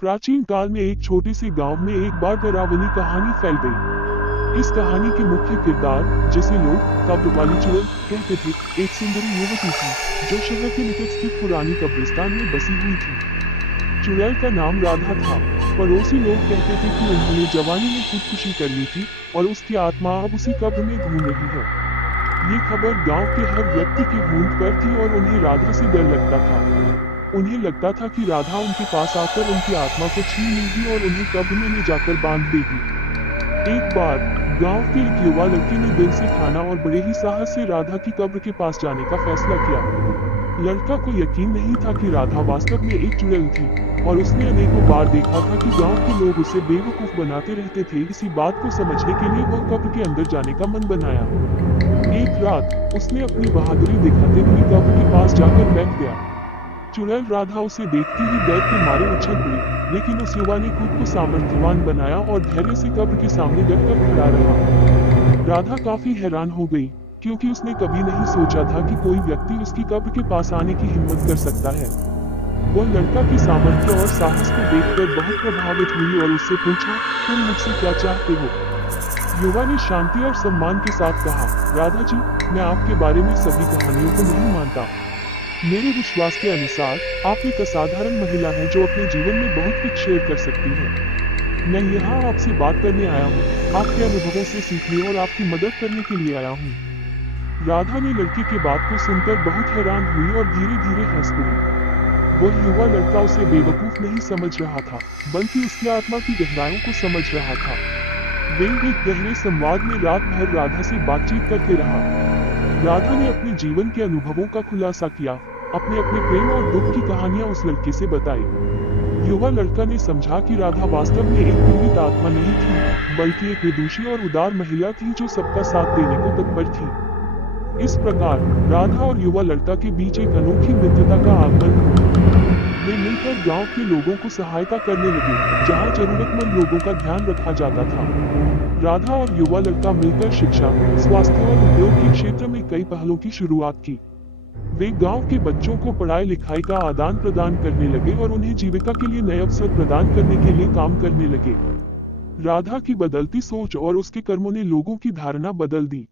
प्राचीन काल में एक छोटे से गांव में एक बार डरावनी कहानी फैल गई। इस कहानी के मुख्य किरदार, जिसे लोग कब्र चुड़ैल कहते थे, एक सुंदरी युवती थी जो शहर के निकट स्थित पुरानी कब्रिस्तान में बसी हुई थी। चुड़ैल का नाम राधा था। पड़ोसी लोग कहते थे कि उन्होंने जवानी में खुदकुशी कर ली थी और उसकी आत्मा अब उसी कब्र में घूम रही है। ये खबर गांव के हर व्यक्ति की गूंज पर थी और उन्हें राधा से डर लगता था। उन्हें लगता था कि राधा उनके पास आकर उनकी आत्मा को छीन लेगी और उन्हें कब्र में ले जाकर बांध देगी। एक बार गांव के एक युवा लड़के ने दिल से ठाना और बड़े ही साहस से राधा की कब्र के पास जाने का फैसला किया। लड़का को यकीन नहीं था कि राधा वास्तव में एक चुड़ैल थी और उसने अनेकों बार देखा था कि गांव के लोग उसे बेवकूफ बनाते रहते थे। इसी बात को समझने के लिए वह कब्र के अंदर जाने का मन बनाया। एक रात उसने अपनी बहादुरी दिखाते हुए कब्र के पास जाकर बैठ गया। चुड़ैल राधा उसे देखती ही डर के मारे उछल पड़ी, लेकिन उस युवा ने खुद को सामर्थ्यवान बनाया और धैर्य से कब्र के सामने डटकर खड़ा रहा। राधा काफी हैरान हो गई, क्योंकि उसने कभी नहीं सोचा था कि कोई व्यक्ति उसकी कब्र के पास आने की हिम्मत कर सकता है। वह लड़का के सामर्थ्य और साहस को देखकर बहुत प्रभावित हुई और उससे पूछा, तुम मुझसे क्या चाहते हो? युवा ने शांति और सम्मान के साथ कहा, राधा जी, मैं आपके बारे में सभी कहानियों को नहीं मानता। मेरे विश्वास के अनुसार आप एक असाधारण महिला हैं जो अपने जीवन में बहुत कुछ शेयर कर सकती हैं। मैं यहाँ आपसे बात करने आया हूँ, आपके अनुभवों से सीखने और आपकी मदद करने के लिए आया हूँ। राधा ने लड़के की बात को सुनकर बहुत हैरान हुई और धीरे धीरे हंस पड़ी। वह युवा लड़का उसे बेवकूफ नहीं समझ रहा था, बल्कि उसकी आत्मा की गहराइयों को समझ रहा था। वे एक गहरे संवाद में रात भर राधा से बातचीत करते रहा। राधा ने अपने जीवन के अनुभवों का खुलासा किया, अपने अपने प्रेम और दुख की कहानियां उस लड़के से बताई। युवा लड़का ने समझा कि राधा वास्तव में एक पीड़ित आत्मा नहीं थी, बल्कि एक विदुषी और उदार महिला थी जो सबका साथ देने को तत्पर थी। इस प्रकार राधा और युवा लड़का के बीच एक अनोखी मित्रता का आगमन हुआ। वे मिलकर गांव के लोगों को सहायता करने लगे, जहां जरूरतमंद लोगों का ध्यान रखा जाता था। राधा और युवा लड़का मिलकर शिक्षा, स्वास्थ्य और उद्योग के क्षेत्र में कई पहलों की शुरुआत की। वे गांव के बच्चों को पढ़ाई लिखाई का आदान प्रदान करने लगे और उन्हें जीविका के लिए नए अवसर प्रदान करने के लिए काम करने लगे। राधा की बदलती सोच और उसके कर्मों ने लोगों की धारणा बदल दी।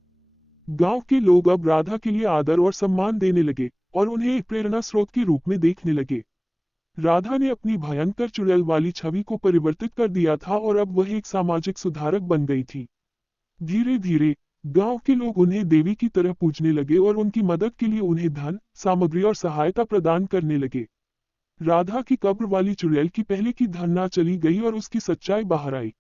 गांव के लोग अब राधा के लिए आदर और सम्मान देने लगे और उन्हें एक प्रेरणा स्रोत के रूप में देखने लगे। राधा ने अपनी भयंकर चुड़ैल वाली छवि को परिवर्तित कर दिया था और अब वह एक सामाजिक सुधारक बन गई थी। धीरे धीरे गांव के लोग उन्हें देवी की तरह पूजने लगे और उनकी मदद के लिए उन्हें धन, सामग्री और सहायता प्रदान करने लगे। राधा की कब्र वाली चुड़ैल की पहले की धारणा चली गई और उसकी सच्चाई बाहर आई।